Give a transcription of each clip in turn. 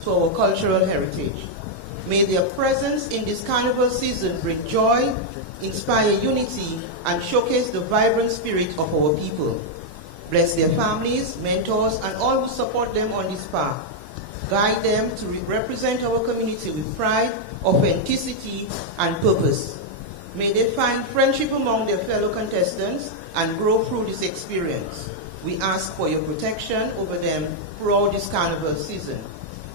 to our cultural heritage. May their presence in this carnival season bring joy, inspire unity, and showcase the vibrant spirit of our people. Bless their families, mentors, and all who support them on this path. Guide them to represent our community with pride, authenticity, and purpose. May they find friendship among their fellow contestants and grow through this experience. We ask for your protection over them throughout this carnival season,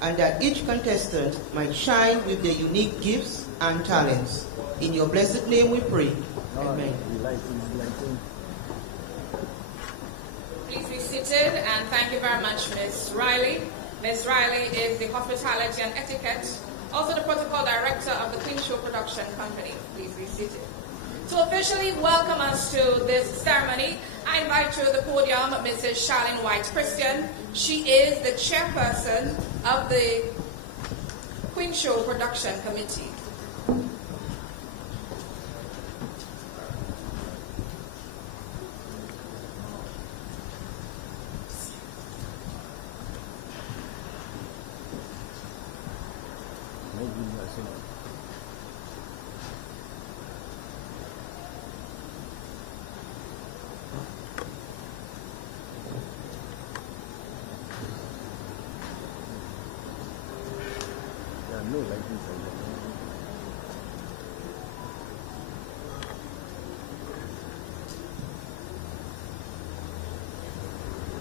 and that each contestant might shine with their unique gifts and talents. In your blessed name we pray. Amen. Please be seated, and thank you very much, Ms. Riley. Ms. Riley is the Hospitality and Etiquette, also the Protocol Director of the Queen Show Production Company. Please be seated. To officially welcome us to this ceremony, I invite to the podium Mrs. Charlene White-Christian. She is the chairperson of the Queen Show Production Committee.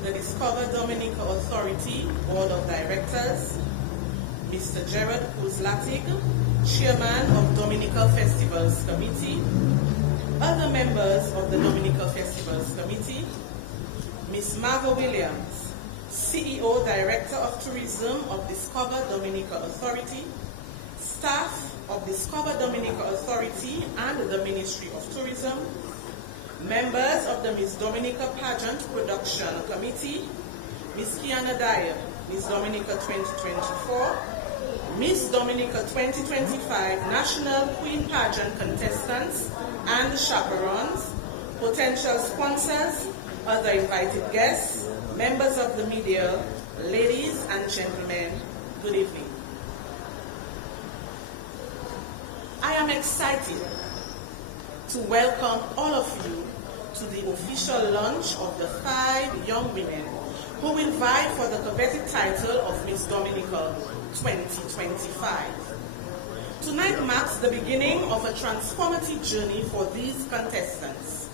The Discover Dominica Authority Board of Directors, Mr. Gerard Kuzlatig, Chairman of Dominica Festivals Committee, other members of the Dominica Festivals Committee, Ms. Marva Williams, CEO Director of Tourism of Discover Dominica Authority, staff of Discover Dominica Authority and the Ministry of Tourism, members of the Miss Dominica Pageant Production Committee, Miss Kiana Dyer, Miss Dominica 2024, Miss Dominica 2025 National Queen Pageant Contestants and Chaperons, potential sponsors, other invited guests, members of the media, ladies and gentlemen, good evening. I am excited to welcome all of you to the official launch of the 5 young women who will vie for the coveted title of Miss Dominica 2025. Tonight marks the beginning of a transformative journey for these contestants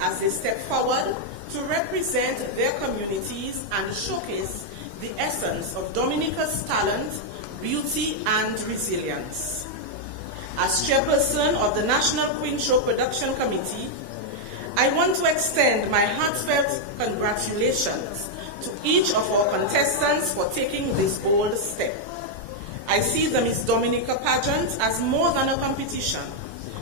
as they step forward to represent their communities and showcase the essence of Dominica's talent, beauty, and resilience. As chairperson of the National Queen Show Production Committee, I want to extend my heartfelt congratulations to each of our contestants for taking this bold step. I see the Miss Dominica pageant as more than a competition.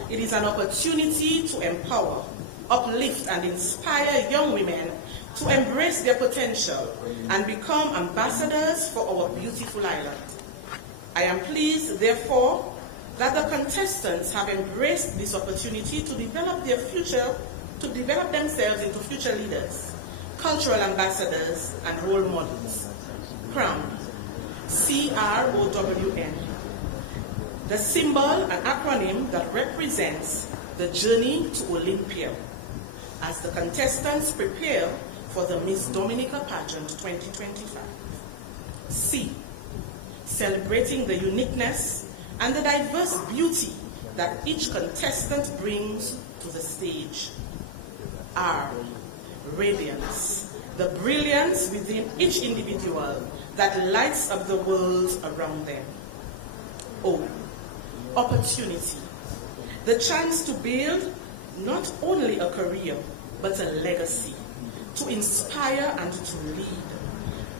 It is an opportunity to empower, uplift, and inspire young women to embrace their potential and become ambassadors for our beautiful island. I am pleased, therefore, that the contestants have embraced this opportunity to develop themselves into future leaders, cultural ambassadors, and role models. CROWN, C-R-O-W-N, the symbol and acronym that represents the journey to Olympia as the contestants prepare for the Miss Dominica Pageant 2025. C, celebrating the uniqueness and the diverse beauty that each contestant brings to the stage. R, radiance, the brilliance within each individual that lights up the world around them. O, opportunity, the chance to build not only a career, but a legacy, to inspire and to lead.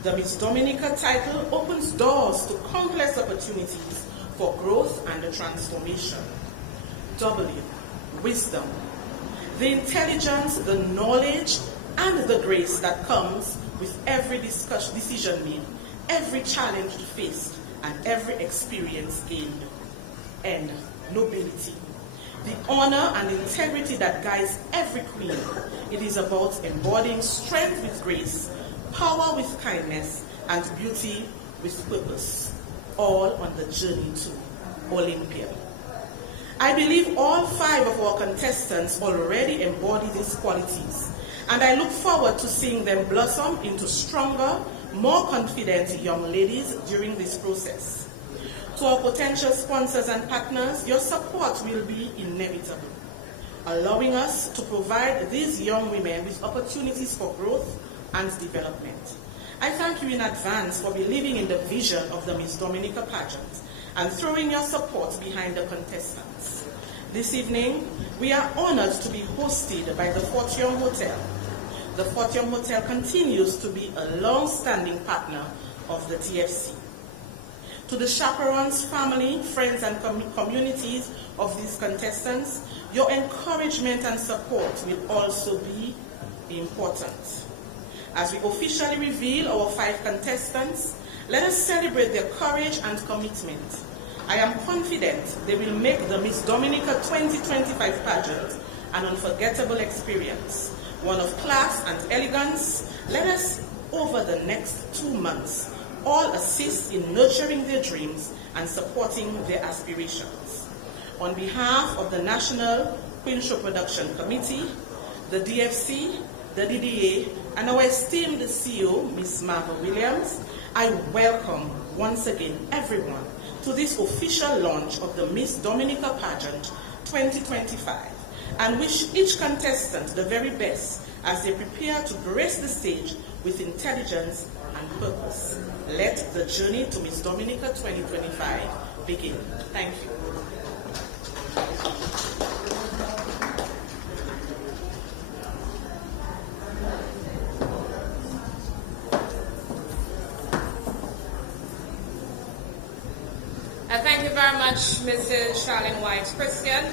The Miss Dominica title opens doors to countless opportunities for growth and transformation. W, wisdom, the intelligence, the knowledge, and the grace that comes with every decision made, every challenge faced, and every experience gained. And nobility, the honor and integrity that guides every queen. It is about embodying strength with grace, power with kindness, and beauty with purpose. all on the journey to Olympia. I believe all 5 of our contestants already embody these qualities, and I look forward to seeing them blossom into stronger, more confident young ladies during this process. To our potential sponsors and partners, your support will be inevitable, allowing us to provide these young women with opportunities for growth and development. I thank you in advance for believing in the vision of the Miss Dominica pageant and throwing your support behind the contestants. This evening, we are honored to be hosted by the Fortune Hotel. The Fortune Hotel continues to be a long-standing partner of the TFC. To the chaperones, family, friends, and communities of these contestants, your encouragement and support will also be important. As we officially reveal our 5 contestants, let us celebrate their courage and commitment. I am confident they will make the Miss Dominica 2025 pageant an unforgettable experience, one of class and elegance. Let us, over the next 2 months, all assist in nurturing their dreams and supporting their aspirations. On behalf of the National Queen Show Production Committee, the DFC, the DDA, and our esteemed CEO, Ms. Marva Williams, I welcome once again everyone to this official launch of the Miss Dominica Pageant 2025 and wish each contestant the very best as they prepare to grace the stage with intelligence and purpose. Let the journey to Miss Dominica 2025 begin. Thank you. Thank you very much, Mrs. Charlene White Christian.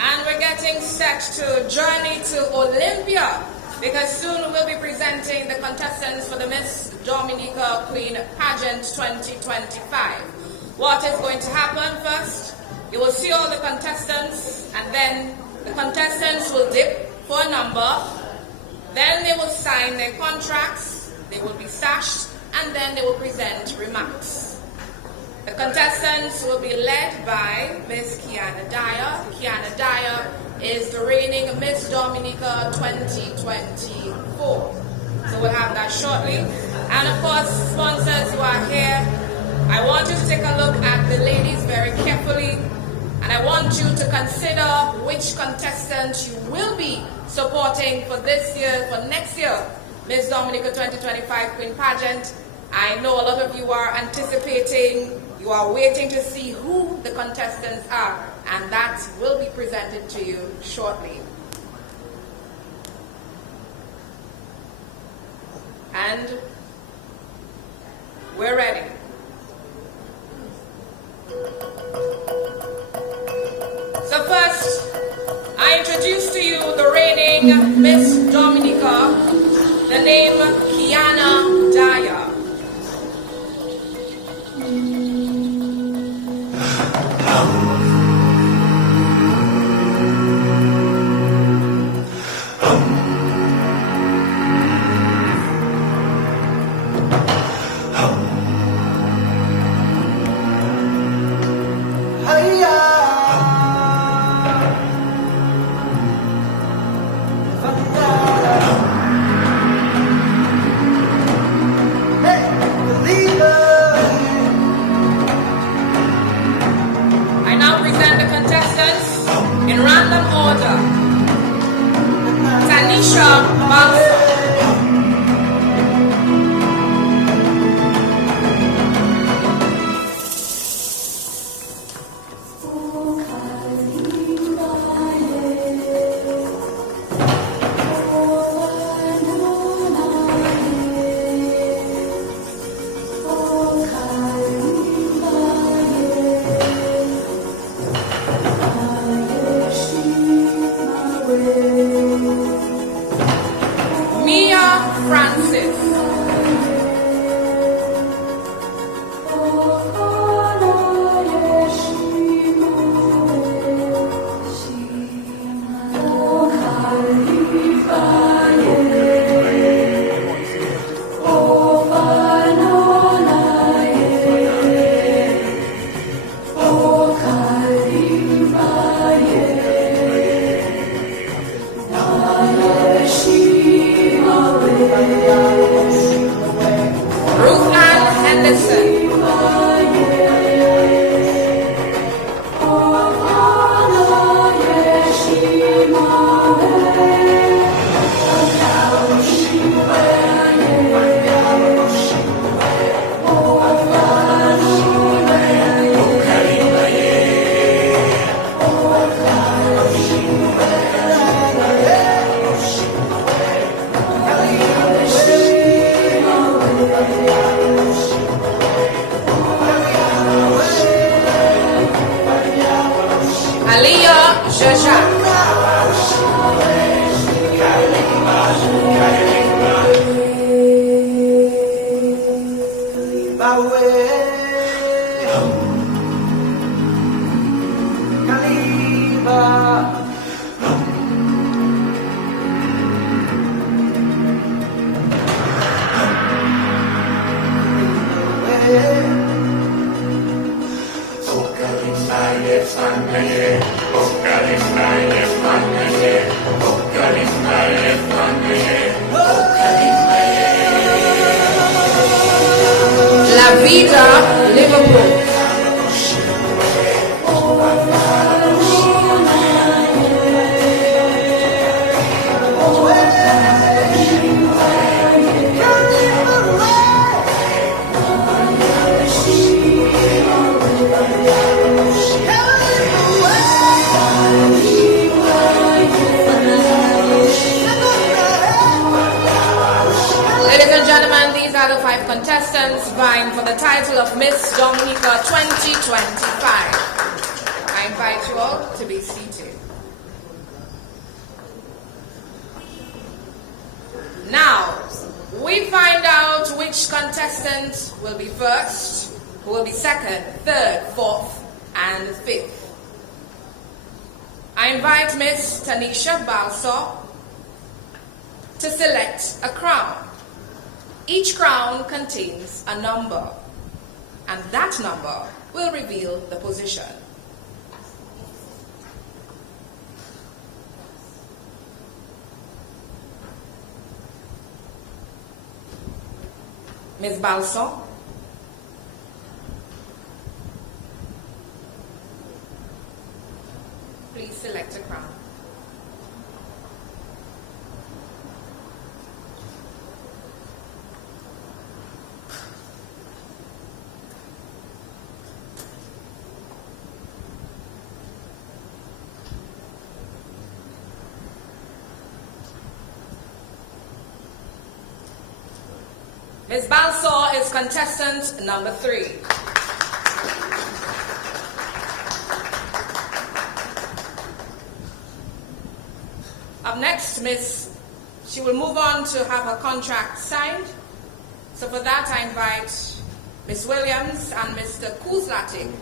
And we're getting set to journey to Olympia, because soon we'll be presenting the contestants for the Miss Dominica Queen Pageant 2025. What is going to happen first? You will see all the contestants, and then the contestants will dip for a number. Then they will sign their contracts, they will be sashed, and then they will present remarks. The contestants will be led by Miss Kiana Dyer. Kiana Dyer is the reigning Miss Dominica 2024. So we'll have that shortly. And of course, sponsors who are here, I want you to take a look at the ladies very carefully. And I want you to consider which contestant you will be supporting for this year, for next year, Miss Dominica 2025 Queen Pageant. I know a lot of you are anticipating, you are waiting to see who the contestants are, and that will be presented to you shortly. And we're ready. So first, I introduce to you the reigning Miss Dominica, the name Kiana Dyer. Tanisha, Aliyah Jajak. Lavida, Liverpool. Ladies and gentlemen, these are the 5 contestants vying for the title of Miss Dominica 2025. I invite you all to be seated. Now, we find out which contestant will be first, who will be second, third, fourth, and fifth. I invite Miss Tanisha Balso to select a crown. Each crown contains a number, and that number will reveal the position. Ms. Balso. Please select a crown. Ms. Balso is contestant number 3. Up next, she will move on to have her contract signed. So for that, I invite Ms. Williams and Mr. Kuzlatik.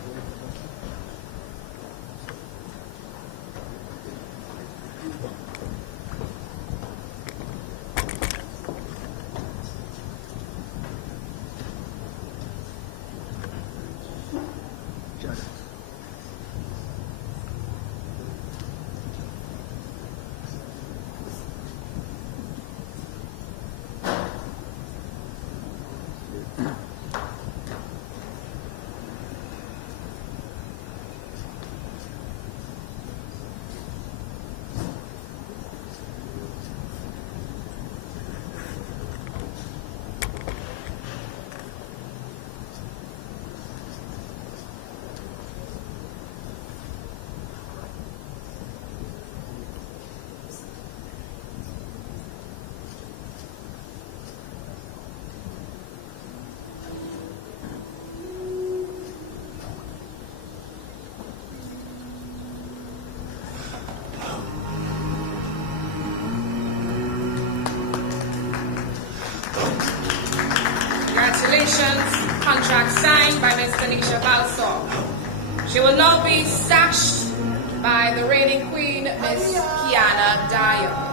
Congratulations, contract signed by Ms. Tanisha Balso. She will now be stashed by the reigning queen, Miss Kiana Dyer.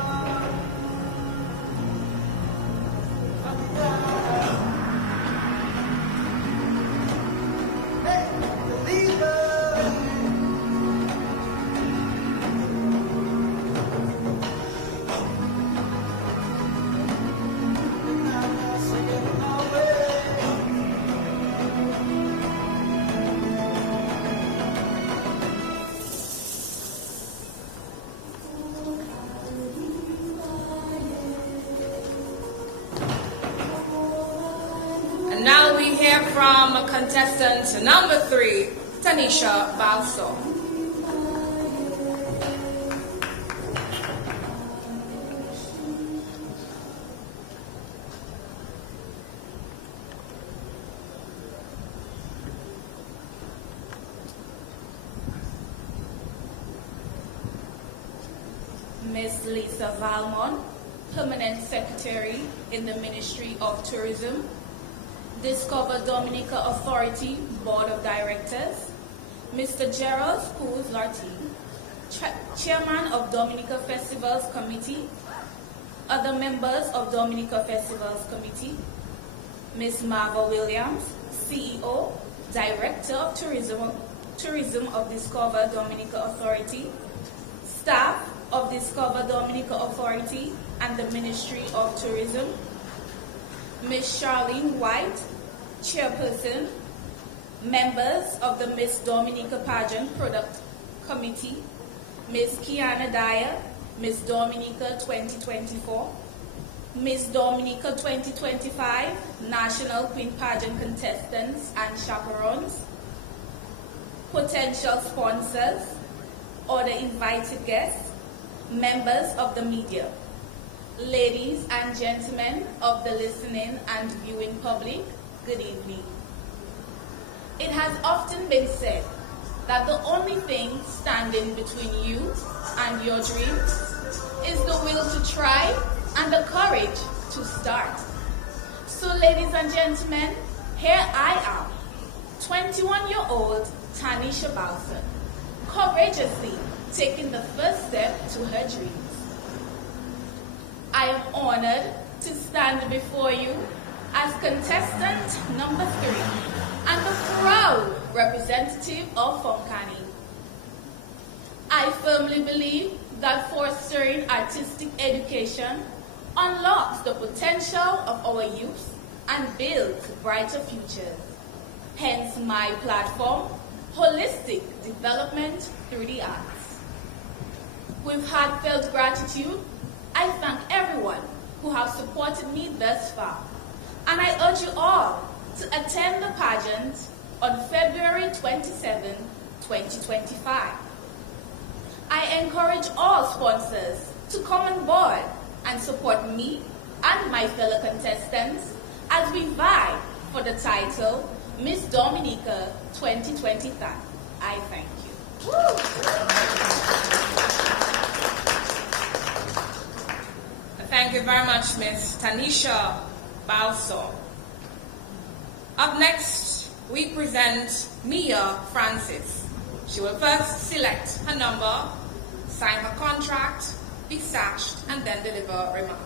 Now we hear from contestant number 3, Tanisha Balso. Ms. Lisa Valmont, Permanent Secretary in the Ministry of Tourism. Discover Dominica Authority Board of Directors. Mr. Gerald Spools Larty, Chairman of Dominica Festivals Committee. Other members of Dominica Festivals Committee. Ms. Marva Williams, CEO, Director of Tourism of Discover Dominica Authority. Staff of Discover Dominica Authority and the Ministry of Tourism. Ms. Charlene White, Chairperson. Members of the Miss Dominica Pageant Product Committee. Ms. Kiana Dyer, Miss Dominica 2024. Miss Dominica 2025, National Queen Pageant Contestants and Chaperones. Potential sponsors, other invited guests, members of the media, ladies and gentlemen of the listening and viewing public, good evening. It has often been said that the only thing standing between you and your dreams is the will to try and the courage to start. So ladies and gentlemen, here I am, 21-year-old Tanisha Balson, courageously taking the first step to her dreams. I am honored to stand before you as contestant number 3 and the proud representative of Funkani. I firmly believe that fostering artistic education unlocks the potential of our youth and builds brighter futures. Hence my platform, Holistic Development Through the Arts. With heartfelt gratitude, I thank everyone who have supported me thus far, and I urge you all to attend the pageant on February 27, 2025. I encourage all sponsors to come on board and support me and my fellow contestants as we vie for the title Miss Dominica 2025. I thank you. Thank you very much, Miss Tanisha Balso. Up next, we present Mia Francis. She will first select her number, sign her contract, be sashed, and then deliver remarks.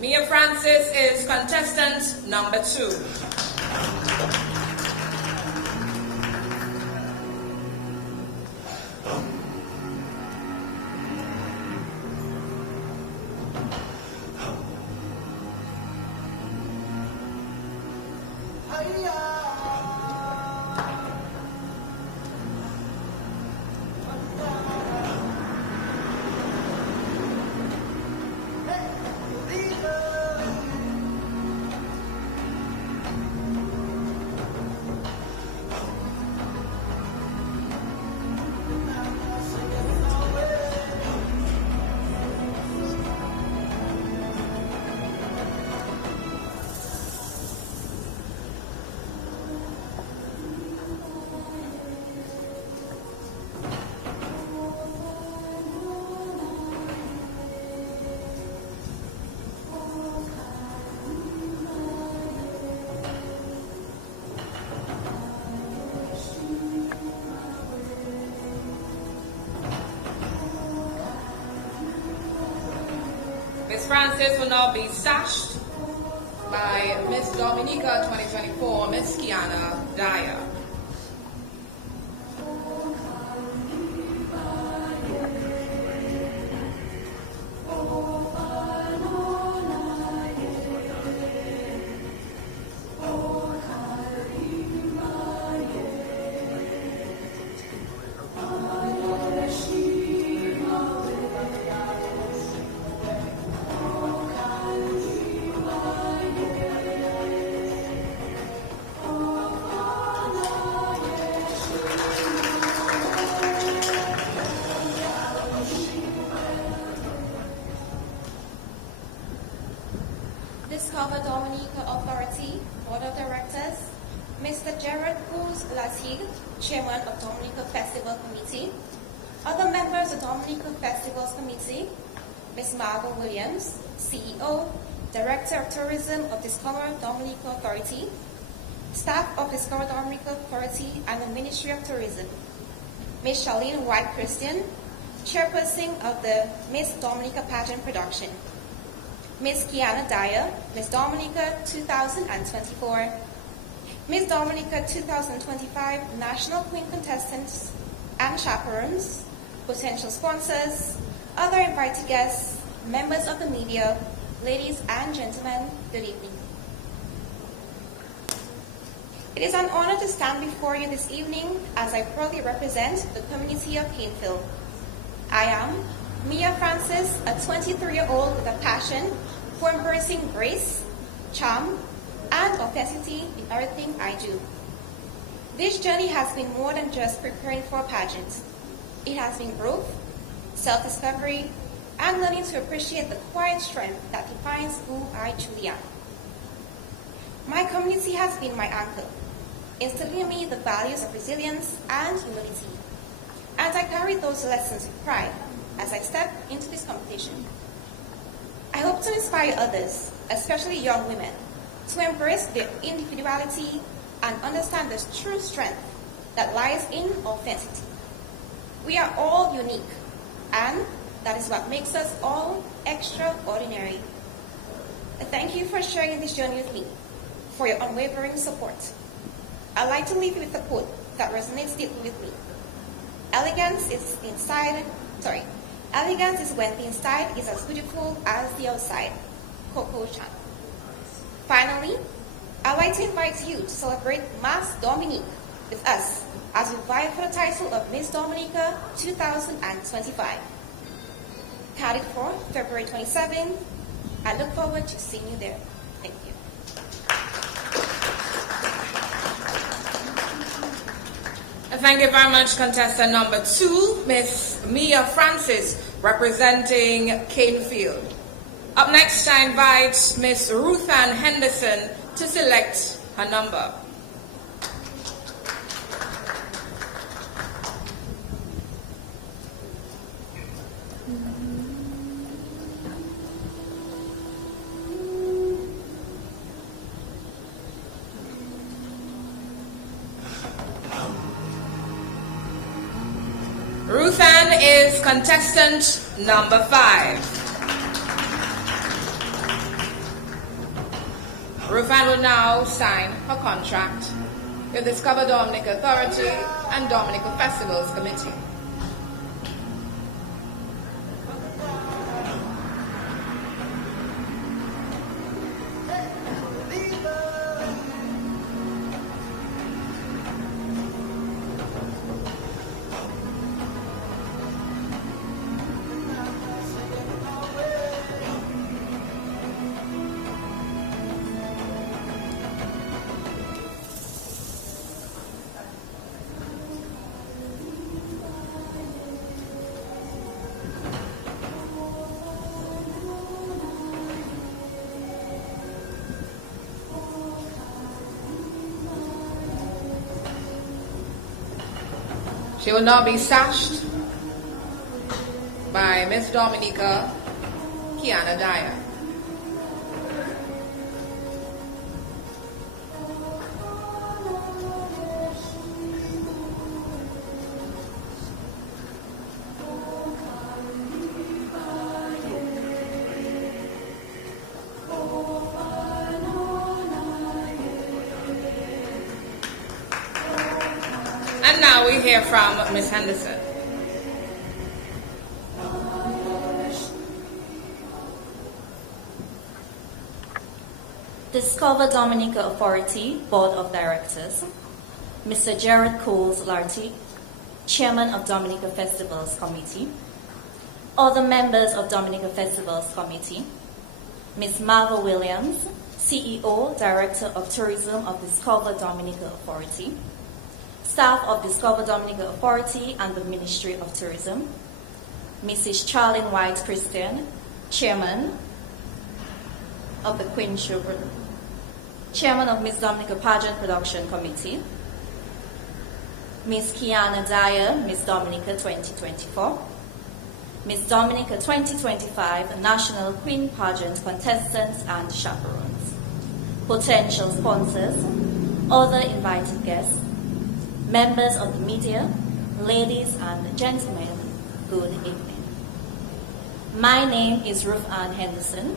Mia Francis is contestant number 2. Miss Francis will now be sashed by Miss Dominica 2024, Miss Kiana Dyer. Latif, Chairman of Dominica Festival Committee. Other members of Dominica Festivals Committee, Ms. Margot Williams, CEO, Director of Tourism of Discover Dominica Authority, staff of Discover Dominica Authority and the Ministry of Tourism, Ms. Charlene White Christian, Chairperson of the Miss Dominica Pageant Production, Ms. Kiana Dyer, Miss Dominica 2024, Miss Dominica 2025 National Queen Contestants and Chaperones, potential sponsors, other invited guests, members of the media, ladies and gentlemen, good evening. It is an honor to stand before you this evening as I proudly represent the community of Caneville. I am Mia Francis, a 23-year-old with a passion for embracing grace, charm, and authenticity in everything I do. This journey has been more than just preparing for a pageant. It has been growth, self-discovery, and learning to appreciate the quiet strength that defines who I truly am. My community has been my anchor, instilling in me the values of resilience and humility. And I carry those lessons with pride as I step into this competition. I hope to inspire others, especially young women, to embrace their individuality and understand the true strength that lies in authenticity. We are all unique, and that is what makes us all extraordinary. Thank you for sharing this journey with me, for your unwavering support. I'd like to leave you with a quote that resonates deeply with me. Elegance is when the inside is as beautiful as the outside. Coco Chan. Finally, I'd like to invite you to celebrate Miss Dominique with us as we vie for the title of Miss Dominica 2025. Carried for February 27. I look forward to seeing you there. Thank you. Thank you very much, contestant number 2, Miss Mia Francis, representing Canefield. Up next, I invite Miss Ruthan Henderson to select her number. Ruthan is contestant number 5. Ruthan will now sign her contract with Discover Dominica Authority and Dominica Festivals Committee. She will now be sashed by Miss Dominica, Kiana Dyer. And now we hear from Miss Henderson. Discover Dominica Authority Board of Directors, Mr. Jared Coles-Larty, Chairman of Dominica Festivals Committee, other members of Dominica Festivals Committee, Ms. Marva Williams, CEO, Director of Tourism of Discover Dominica Authority, staff of Discover Dominica Authority and the Ministry of Tourism, Mrs. Charlene White Christian, Chairman of the Queen Show, Chairman of Miss Dominica Pageant Production Committee, Miss Kiana Dyer, Miss Dominica 2024. Miss Dominica 2025 National Queen Pageant Contestants and Chaperones. Potential sponsors, other invited guests, members of the media, ladies and gentlemen, good evening. My name is Ruthan Henderson.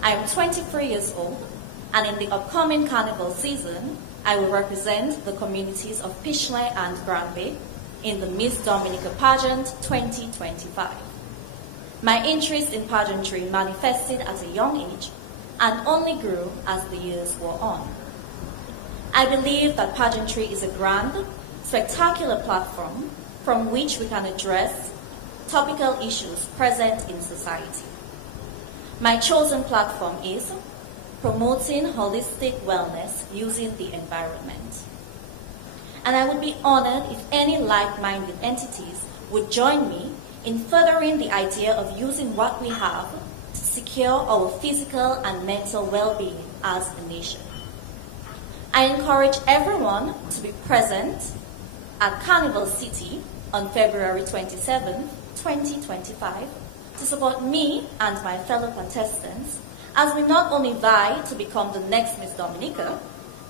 I am 23 years old, and in the upcoming carnival season, I will represent the communities of Pishley and Granby in the Miss Dominica Pageant 2025. My interest in pageantry manifested at a young age and only grew as the years wore on. I believe that pageantry is a grand, spectacular platform from which we can address topical issues present in society. My chosen platform is promoting holistic wellness using the environment. And I would be honored if any like-minded entities would join me in furthering the idea of using what we have to secure our physical and mental well-being as a nation. I encourage everyone to be present at Carnival City on February 27, 2025, to support me and my fellow contestants as we not only vie to become the next Miss Dominica,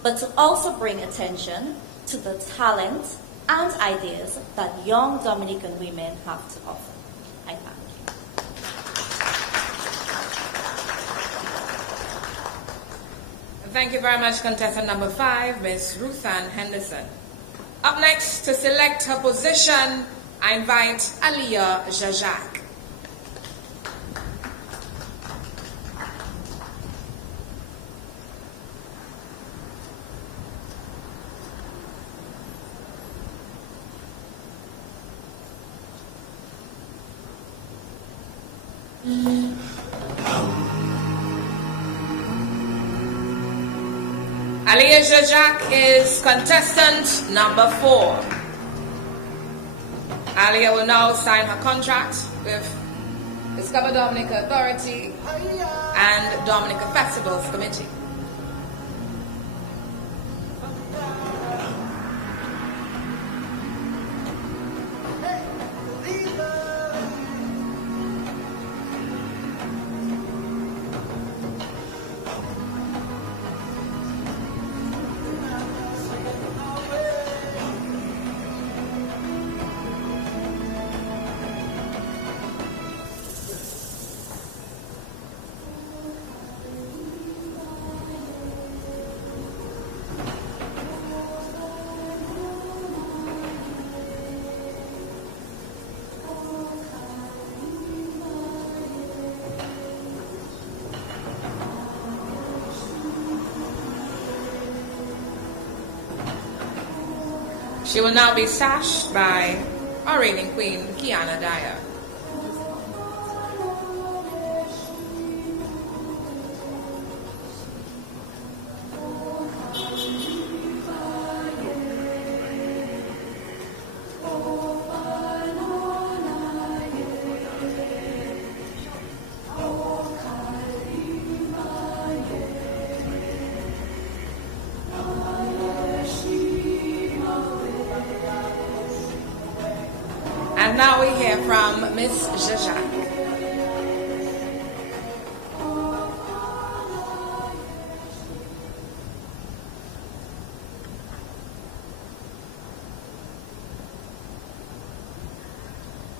but to also bring attention to the talent and ideas that young Dominican women have to offer. I thank you. Thank you very much, contestant number 5, Ms. Ruthan Henderson. Up next, to select her position, I invite Aliyah Jajak. Aliyah Jajak is contestant number 4. Aliyah will now sign her contract with Discover Dominica Authority and Dominica Festivals Committee. She will now be sashed by our reigning queen, Kiana Dyer. And now we hear from Miss Jajak.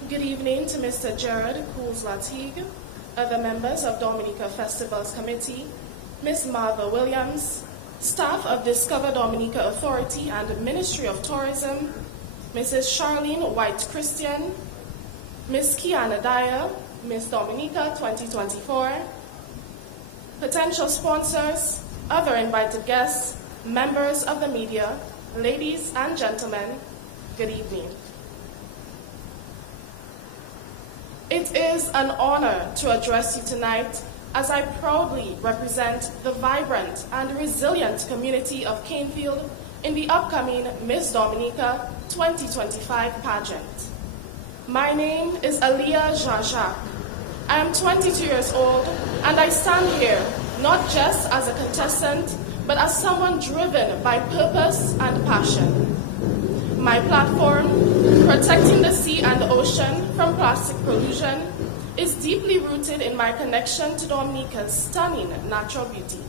Good evening to Mr. Jared Cools-Latig, other members of Dominica Festivals Committee, Ms. Martha Williams, staff of Discover Dominica Authority and Ministry of Tourism, Mrs. Charlene White-Christian, Ms. Kiana Dyer, Miss Dominica 2024, potential sponsors, other invited guests, members of the media, ladies and gentlemen, good evening. It is an honor to address you tonight as I proudly represent the vibrant and resilient community of Canefield in the upcoming Miss Dominica 2025 pageant. My name is Aliyah Jajak. I am 22 years old and I stand here not just as a contestant, but as someone driven by purpose and passion. My platform, Protecting the Sea and the Ocean from Plastic Pollution, is deeply rooted in my connection to Dominica's stunning natural beauty.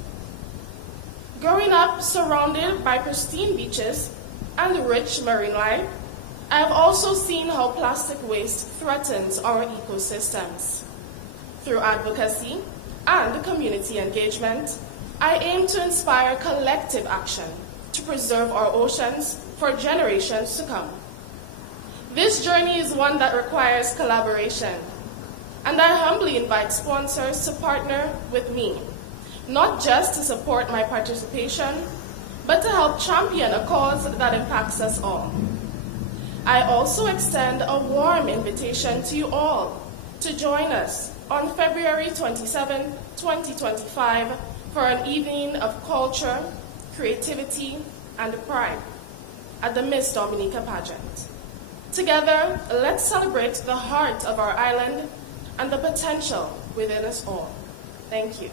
Growing up surrounded by pristine beaches and rich marine life, I have also seen how plastic waste threatens our ecosystems. Through advocacy and community engagement, I aim to inspire collective action to preserve our oceans for generations to come. This journey is one that requires collaboration, and I humbly invite sponsors to partner with me, not just to support my participation, but to help champion a cause that impacts us all. I also extend a warm invitation to you all to join us on February 27, 2025 for an evening of culture, creativity, and pride at the Miss Dominica pageant. Together, let's celebrate the heart of our island and the potential within us all. Thank you.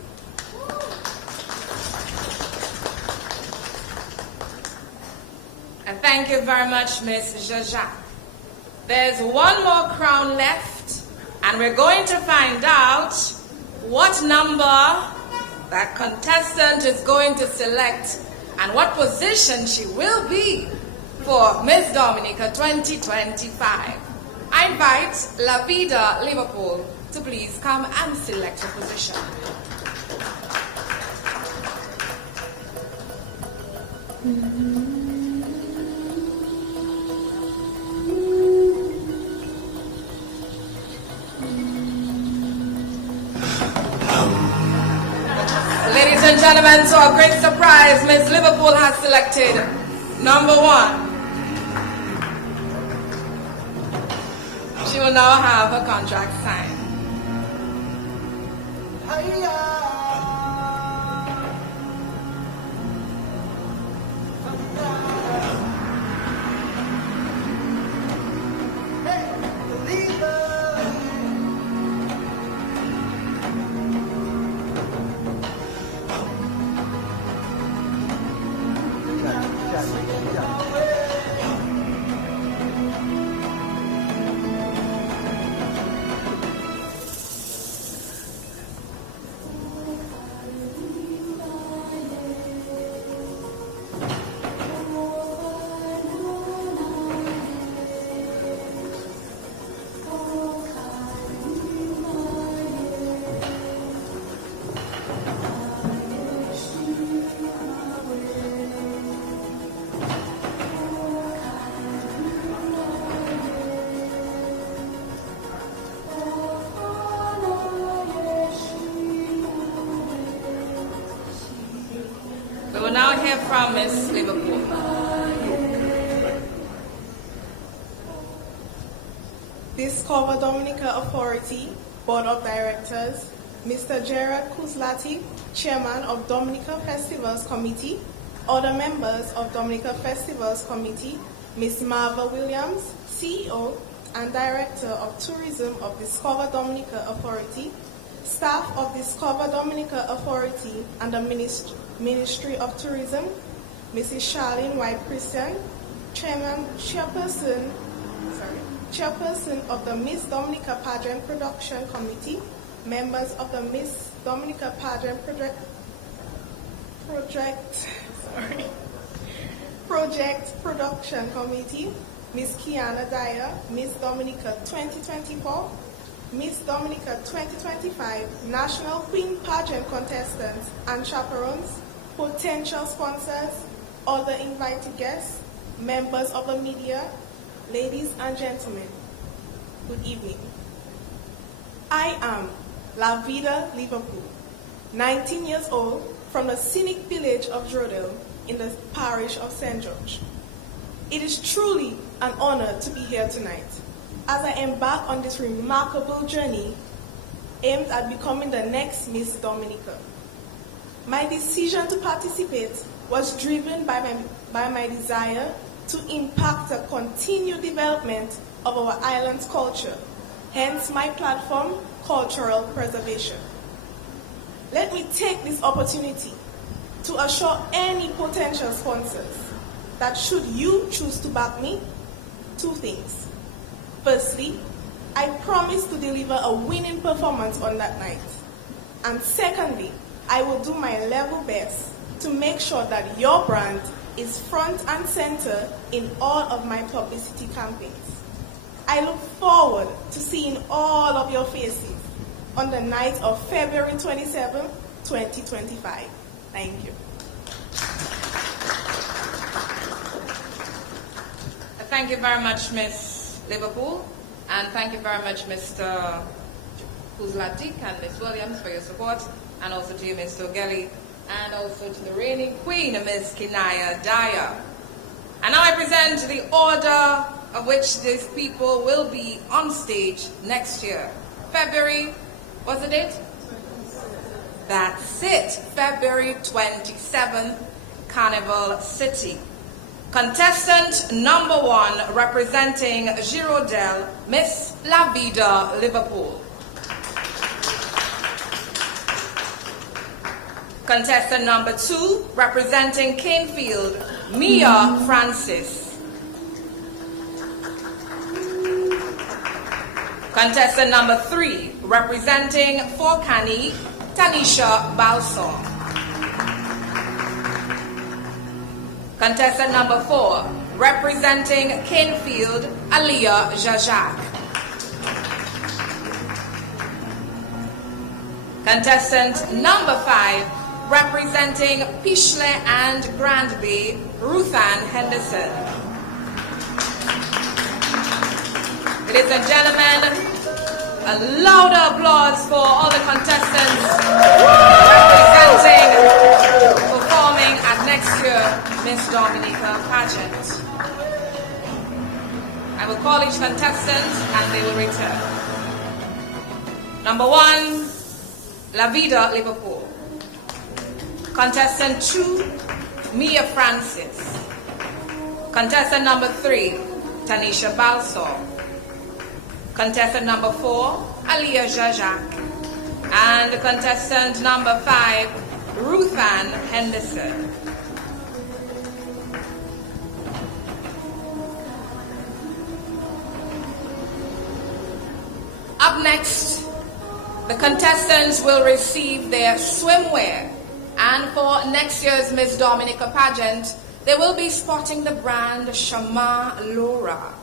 And thank you very much, Ms. Jaja. There's one more crown left, and we're going to find out what number that contestant is going to select and what position she will be for Miss Dominica 2025. I invite Lavida Liverpool to please come and select a position. Ladies and gentlemen, to our great surprise, Miss Liverpool has selected number 1. She will now have her contract signed. We will now hear from Miss Liverpool. Discover Dominica Authority Board of Directors, Mr. Gerard Kuzlati, Chairman of Dominica Festivals Committee, other members of Dominica Festivals Committee, Ms. Marva Williams, CEO and Director of Tourism of Discover Dominica Authority, staff of Discover Dominica Authority and the Ministry of Tourism, Mrs. Charlene White Christian, Chairperson of the Miss Dominica Pageant Production Committee, members of the Miss Dominica Pageant Project Production Committee, Miss Kiana Dyer, Miss Dominica 2024, Miss Dominica 2025, National Queen Pageant contestants and chaperones, potential sponsors, other invited guests, members of the media, ladies and gentlemen, good evening. I am Lavida Liverpool, 19 years old, from the scenic village of Jrodel in the parish of St. George. It is truly an honor to be here tonight as I embark on this remarkable journey aimed at becoming the next Miss Dominica. My decision to participate was driven by my desire to impact the continued development of our island's culture, hence my platform, Cultural Preservation. Let me take this opportunity to assure any potential sponsors that should you choose to back me, two things. Firstly, I promise to deliver a winning performance on that night. And secondly, I will do my level best to make sure that your brand is front and center in all of my publicity campaigns. I look forward to seeing all of your faces on the night of February 27, 2025. Thank you. Thank you very much, Ms. Liverpool, and thank you very much, Mr. Kuzlatik and Ms. Williams, for your support, and also to you, Mr. O'Gelly, and also to the reigning queen, Ms. Kinaya Dyer. And now I present the order of which these people will be on stage next year. February, what's the date? That's it, February 27th, Carnival City. Contestant number 1, representing Girondel, Miss Lavida, Liverpool. Contestant number 2, representing Canefield, Mia Francis. Contestant number 3, representing Forkani, Tanisha Balsam. Contestant number 4, representing Canefield, Aliyah Jajak. Contestant number 5, representing Pishle and Grandby, Ruthan Henderson. Ladies and gentlemen, a louder applause for all the contestants representing, performing at next year Miss Dominica pageant. I will call each contestant and they will return. Number 1, Lavida, Liverpool. Contestant 2, Mia Francis. Contestant number 3, Tanisha Balsam. Contestant number 4, Aliyah Jajak. And contestant number 5, Ruthan Henderson. Up next, the contestants will receive their swimwear. And for next year's Miss Dominica pageant, they will be sporting the brand Shama Laura.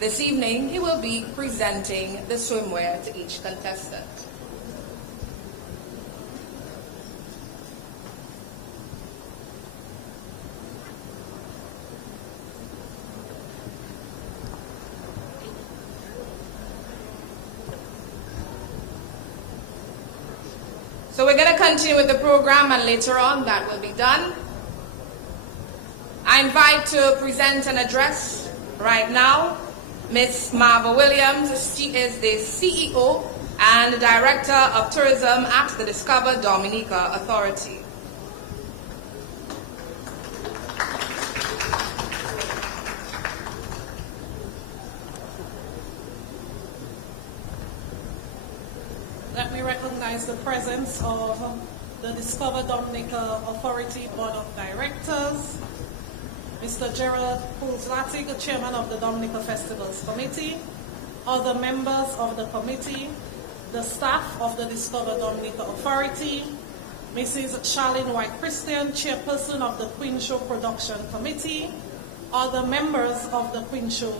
This evening, he will be presenting the swimwear to each contestant. So we're going to continue with the program, and later on that will be done. I invite to present an address right now Ms. Marva Williams. She is the CEO and Director of Tourism at the Discover Dominica Authority. Let me recognize the presence of the Discover Dominica Authority Board of Directors, Mr. Gerald Pulslatig, Chairman of the Dominica Festivals Committee, other members of the committee, the staff of the Discover Dominica Authority, Mrs. Charlene White-Christian, Chairperson of the Queen Show Production Committee, other members of the Queen Show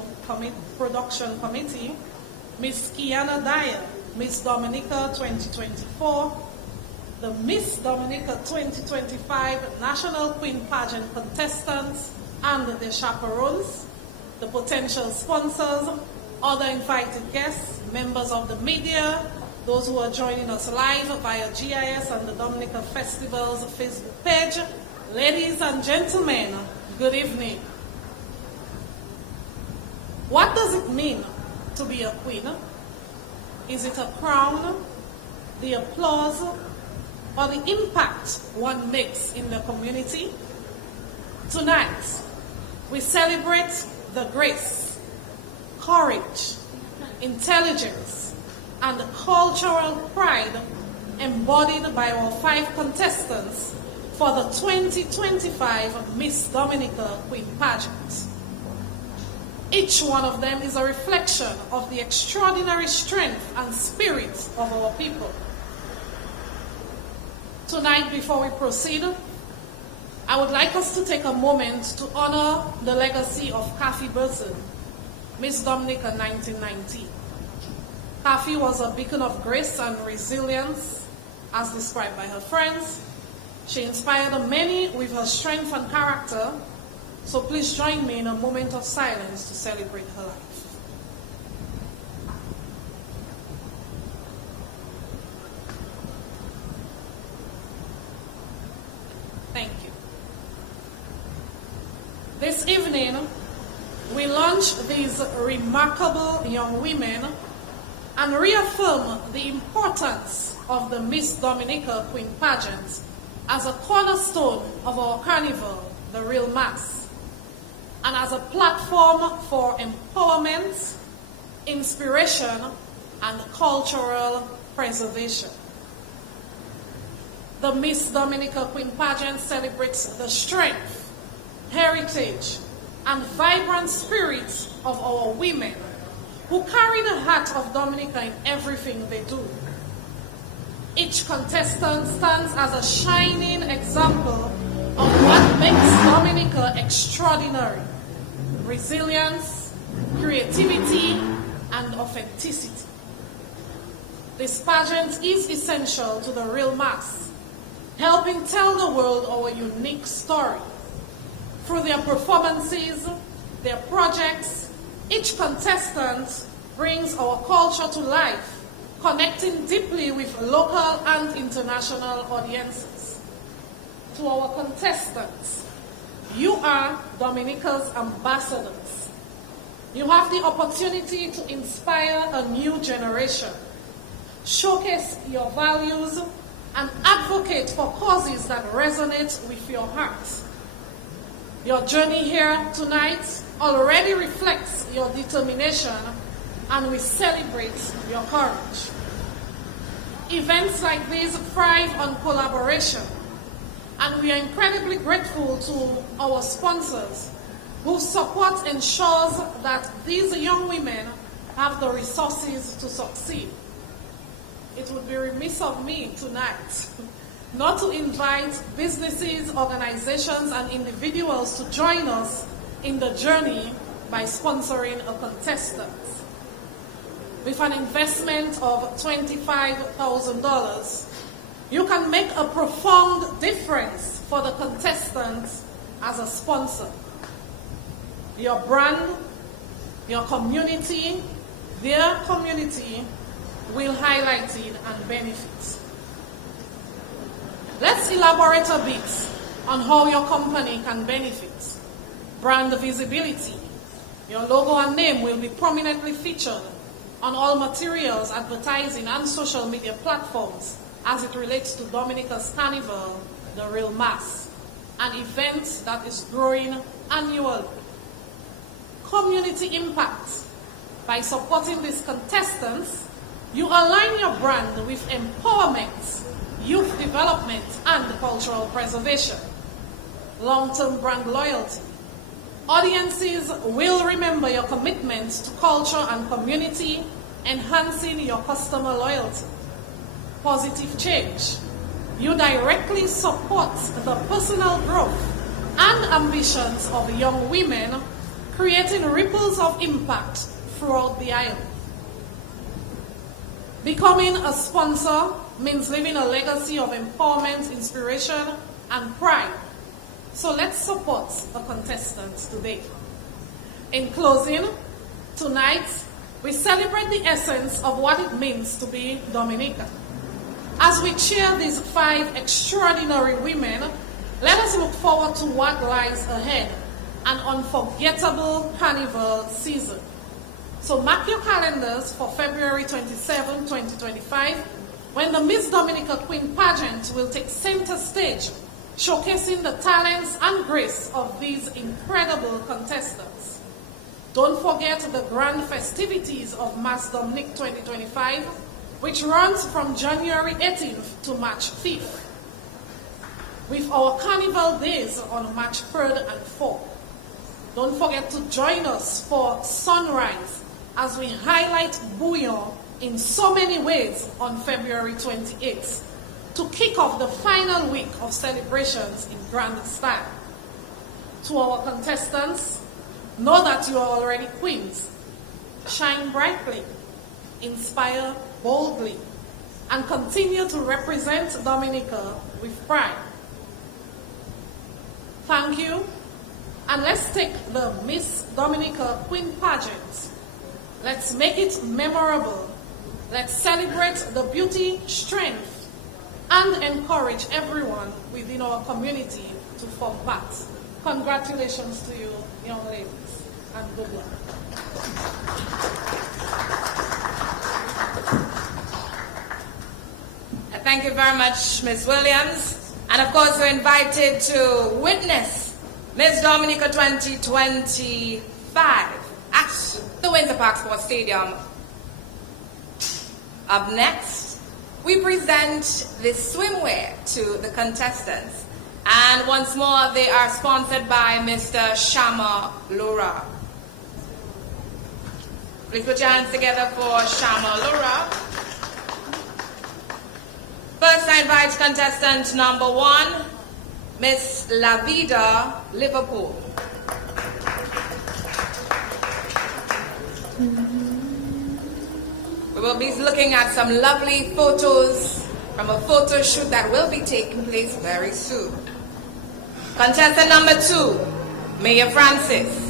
Production Committee, Ms. Kiana Dyer, Miss Dominica 2024, the Miss Dominica 2025 National Queen Pageant contestants and their chaperones, the potential sponsors, other invited guests, members of the media, those who are joining us live via GIS and the Dominica Festival's Facebook page. Ladies and gentlemen, good evening. What does it mean to be a queen? Is it a crown, the applause, or the impact one makes in the community? Tonight, we celebrate the grace, courage, intelligence, and cultural pride embodied by our 5 contestants for the 2025 Miss Dominica Queen Pageant. Each one of them is a reflection of the extraordinary strength and spirit of our people. Tonight, before we proceed, I would like us to take a moment to honor the legacy of Kathy Burton, Miss Dominica 1990. Kathy was a beacon of grace and resilience, as described by her friends. She inspired many with her strength and character, so please join me in a moment of silence to celebrate her life. Thank you. This evening, we launch these remarkable young women and reaffirm the importance of the Miss Dominica Queen Pageant as a cornerstone of our carnival, the Real Mass, and as a platform for empowerment, inspiration, and cultural preservation. The Miss Dominica Queen Pageant celebrates the strength, heritage, and vibrant spirit of our women who carry the heart of Dominica in everything they do. Each contestant stands as a shining example of what makes Dominica extraordinary: resilience, creativity, and authenticity. This pageant is essential to the Real Mass, helping tell the world our unique story. Through their performances, their projects, each contestant brings our culture to life, connecting deeply with local and international audiences. To our contestants, you are Dominica's ambassadors. You have the opportunity to inspire a new generation, showcase your values, and advocate for causes that resonate with your heart. Your journey here tonight already reflects your determination, and we celebrate your courage. Events like these thrive on collaboration, and we are incredibly grateful to our sponsors whose support ensures that these young women have the resources to succeed. It would be remiss of me tonight not to invite businesses, organizations, and individuals to join us in the journey by sponsoring a contestant. With an investment of $25,000, you can make a profound difference for the contestants as a sponsor. Your brand, your community, their community will highlight it and benefit. Let's elaborate a bit on how your company can benefit. Brand visibility. Your logo and name will be prominently featured on all materials, advertising, and social media platforms as it relates to Dominica's Carnival, the Real Mass, an event that is growing annually. Community impact. By supporting these contestants, you align your brand with empowerment, youth development, and cultural preservation. Long-term brand loyalty. Audiences will remember your commitment to culture and community, enhancing your customer loyalty. Positive change. You directly support the personal growth and ambitions of young women, creating ripples of impact throughout the island. Becoming a sponsor means leaving a legacy of empowerment, inspiration, and pride. So let's support the contestants today. In closing, tonight we celebrate the essence of what it means to be Dominica. As we cheer these 5 extraordinary women, let us look forward to what lies ahead, an unforgettable carnival season. So mark your calendars for February 27, 2025, when the Miss Dominica Queen Pageant will take center stage, showcasing the talents and grace of these incredible contestants. Don't forget the grand festivities of Mass Dominic 2025, which runs from January 18th to March 5th, with our Carnival Days on March 3rd and 4th. Don't forget to join us for Sunrise as we highlight bouillon in so many ways on February 28th to kick off the final week of celebrations in grand style. To our contestants, know that you are already queens. Shine brightly, inspire boldly, and continue to represent Dominica with pride. Thank you, and let's take the Miss Dominica Queen Pageant. Let's make it memorable. Let's celebrate the beauty, strength, and encourage everyone within our community to form part. Congratulations to you, young ladies, and good luck. Thank you very much, Ms. Williams. And of course, we're invited to witness Miss Dominica 2025 at the Windsor Park Sports Stadium. Up next, we present the swimwear to the contestants. And once more, they are sponsored by Mr. Shama Lura. Please put your hands together for Shama Lura. First, I invite contestant number 1, Miss Lavida, Liverpool. We will be looking at some lovely photos from a photo shoot that will be taking place very soon. Contestant number 2, Mayor Francis.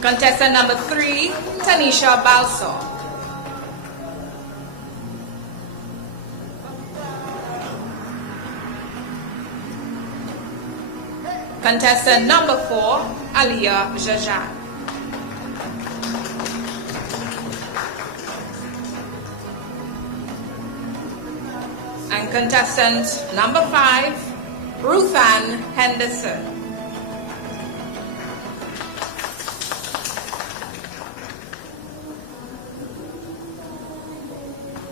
Contestant number 3, Tanisha Balso. Contestant number 4, Aliyah Jajan. And contestant number 5, Ruthan Henderson.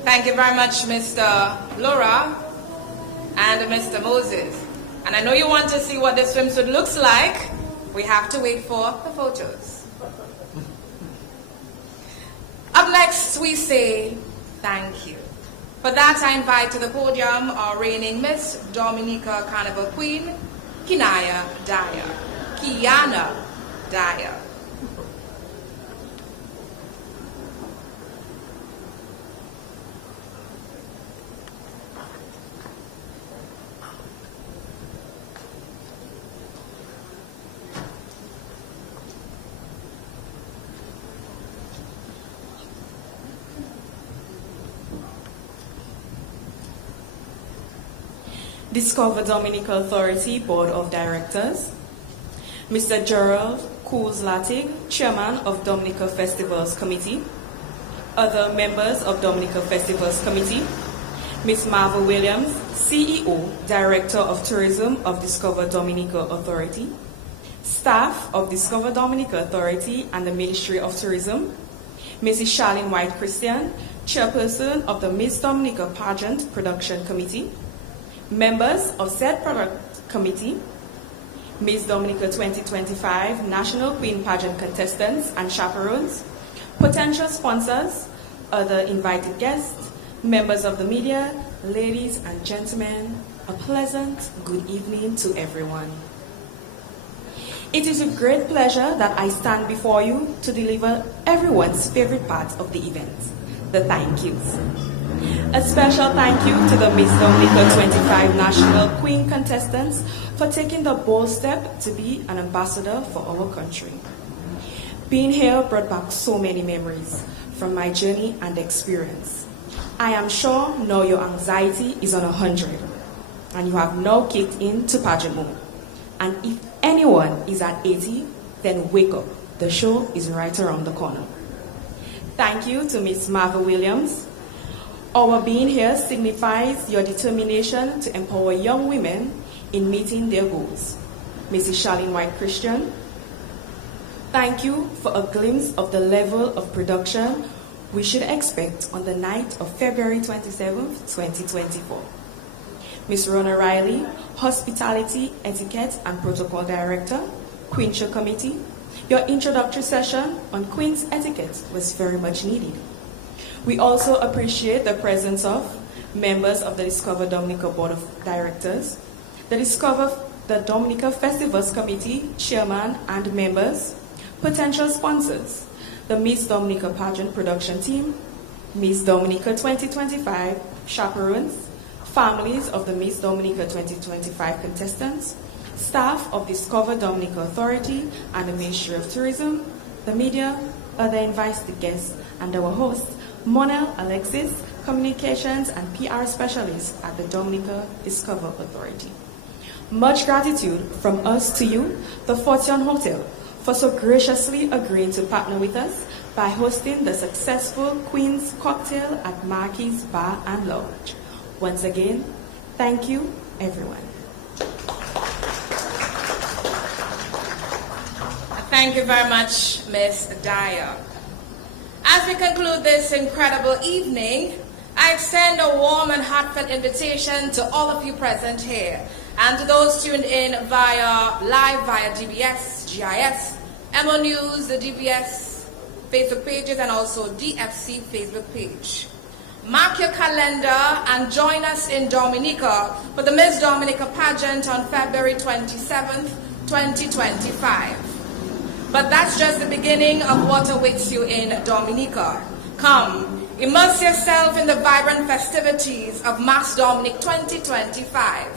Thank you very much, Mr. Laura and Mr. Moses. And I know you want to see what the swimsuit looks like. We have to wait for the photos. Up next, we say thank you. For that, I invite to the podium our reigning Miss Dominica Carnival Queen, Kiana Dyer. Discover Dominica Authority Board of Directors, Mr. Gerald Cools-Latig, Chairman of Dominica Festivals Committee, other members of Dominica Festivals Committee, Ms. Marva Williams, CEO, Director of Tourism of Discover Dominica Authority, staff of Discover Dominica Authority and the Ministry of Tourism, Mrs. Charlene White-Christian, Chairperson of the Miss Dominica Pageant Production Committee, members of said product committee, Miss Dominica 2025 National Queen Pageant contestants and chaperones, potential sponsors, other invited guests, members of the media, ladies and gentlemen, a pleasant good evening to everyone. It is with great pleasure that I stand before you to deliver everyone's favorite part of the event, the thank yous. A special thank you to the Miss Dominica 25 National Queen contestants for taking the bold step to be an ambassador for our country. Being here brought back so many memories from my journey and experience. I am sure now your anxiety is on 100 and you have now kicked into pageant mode. And if anyone is at 80, then wake up. The show is right around the corner. Thank you to Miss Marva Williams. Our being here signifies your determination to empower young women in meeting their goals. Mrs. Charlene White-Christian, thank you for a glimpse of the level of production we should expect on the night of February 27th, 2024. Ms. Rona Riley, Hospitality, Etiquette and Protocol Director, Queen's Show Committee, your introductory session on Queen's etiquette was very much needed. We also appreciate the presence of members of the Discover Dominica Board of Directors, the Dominica Festivals Committee, Chairman and members, potential sponsors, the Miss Dominica Pageant Production Team, Miss Dominica 2025 chaperones, families of the Miss Dominica 2025 contestants, staff of Discover Dominica Authority and the Ministry of Tourism, the media, other invited guests, and our host, Monel Alexis, Communications and PR Specialist at the Dominica Discover Authority. Much gratitude from us to you, the Fortune Hotel, for so graciously agreeing to partner with us by hosting the successful Queen's Cocktail at Marquis Bar and Lounge. Once again, thank you, everyone. Thank you very much, Ms. Dyer. As we conclude this incredible evening, I extend a warm and heartfelt invitation to all of you present here and to those tuned in via DBS, GIS, MO News, the DBS Facebook pages, and also DFC Facebook page. Mark your calendar and join us in Dominica for the Miss Dominica pageant on February 27th, 2025. But that's just the beginning of what awaits you in Dominica. Come, immerse yourself in the vibrant festivities of Mass Dominic 2025,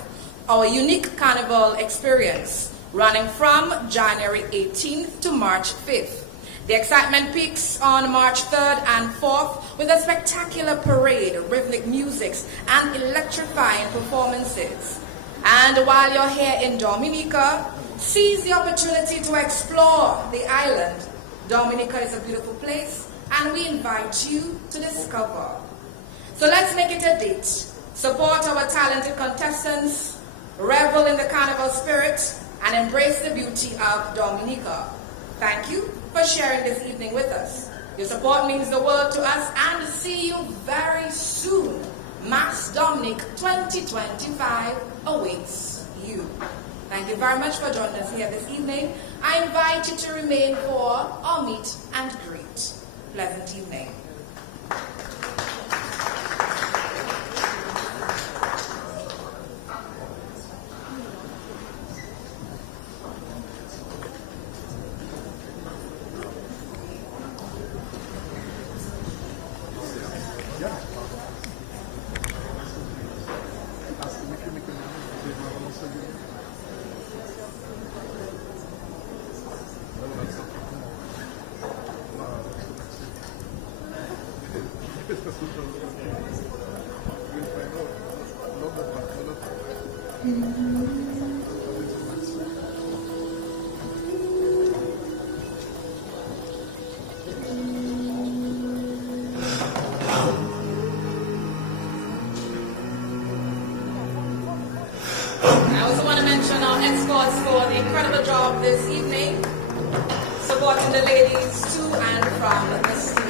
our unique carnival experience, running from January 18th to March 5th. The excitement peaks on March 3rd and 4th with a spectacular parade, rhythmic music, and electrifying performances. And while you're here in Dominica, seize the opportunity to explore the island. Dominica is a beautiful place, and we invite you to discover. So let's make it a date. Support our talented contestants, revel in the carnival spirit, and embrace the beauty of Dominica. Thank you for sharing this evening with us. Your support means the world to us, and see you very soon. Mass Dominic 2025 awaits you. Thank you very much for joining us here this evening. I invite you to remain for our meet and greet. Pleasant evening. I also want to mention our escorts for the incredible job this evening, supporting the ladies to and from the stage.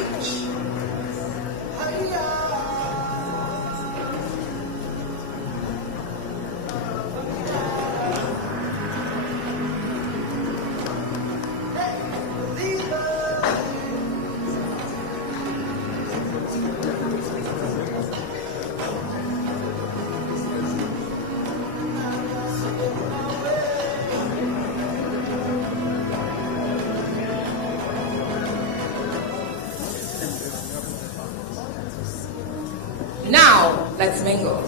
Now, let's mingle.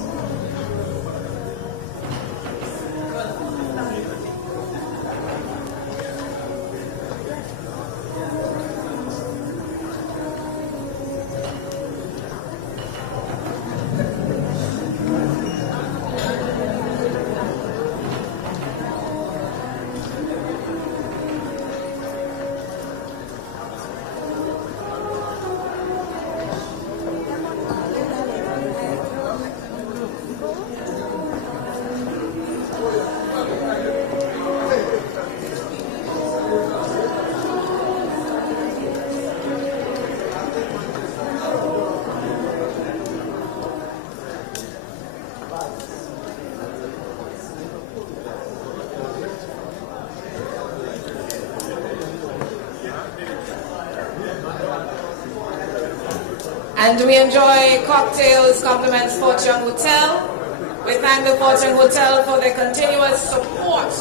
And we enjoy cocktails, compliments, Fortune Hotel. We thank the Fortune Hotel for their continuous support